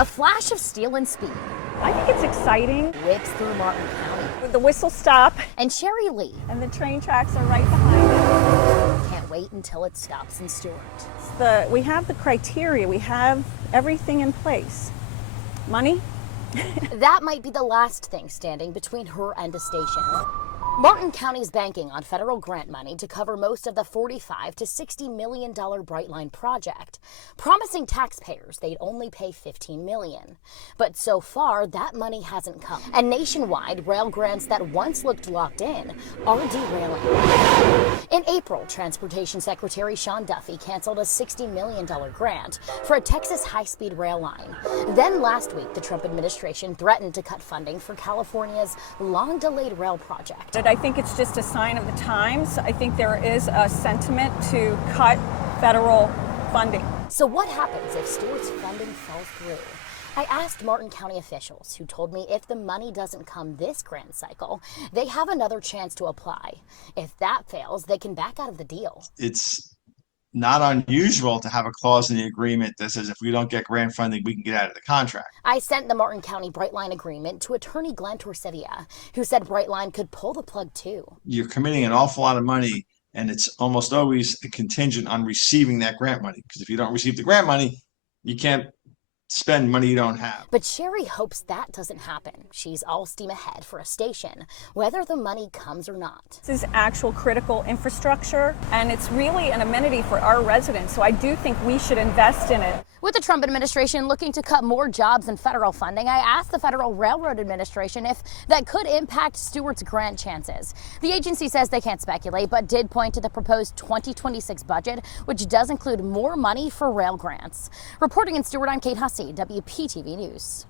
A flash of steel and speed I think it's exciting. whips through Martin County. With the whistle stop And Sherry Lee and the train tracks are right behind it. can't wait until it stops in Stuart. We have the criteria, we have everything in place. Money? That might be the last thing standing between her and a station. Martin County's banking on federal grant money to cover most of the $45 to $60 million Brightline project, promising taxpayers they'd only pay $15 million. But so far, that money hasn't come. And nationwide, rail grants that once looked locked in are derailing. In April, Transportation Secretary Sean Duffy canceled a $60 million grant for a Texas high-speed rail line. Then last week, the Trump administration threatened to cut funding for California's long-delayed rail project. I think it's just a sign of the times. I think there is a sentiment to cut federal funding. So what happens if Stuart's funding falls through? I asked Martin County officials, who told me if the money doesn't come this grant cycle, they have another chance to apply. If that fails, they can back out of the deal. It's not unusual to have a clause in the agreement that says if we don't get grant funding, we can get out of the contract. I sent the Martin County Brightline agreement to attorney Glenn Torcivia, who said Brightline could pull the plug too. You're committing an awful lot of money, and it's almost always a contingent on receiving that grant money. Because if you don't receive the grant money, you can't spend money you don't have. But Sherry hopes that doesn't happen. She's all steam ahead for a station, whether the money comes or not. This is actual critical infrastructure, and it's really an amenity for our residents, so I do think we should invest in it. With the Trump administration looking to cut more jobs and federal funding, I asked the Federal Railroad Administration if that could impact Stuart's grant chances. The agency says they can't speculate, but did point to the proposed 2026 budget, which does include more money for rail grants. Reporting in Stuart, I'm Kate Hussey, WPTV News.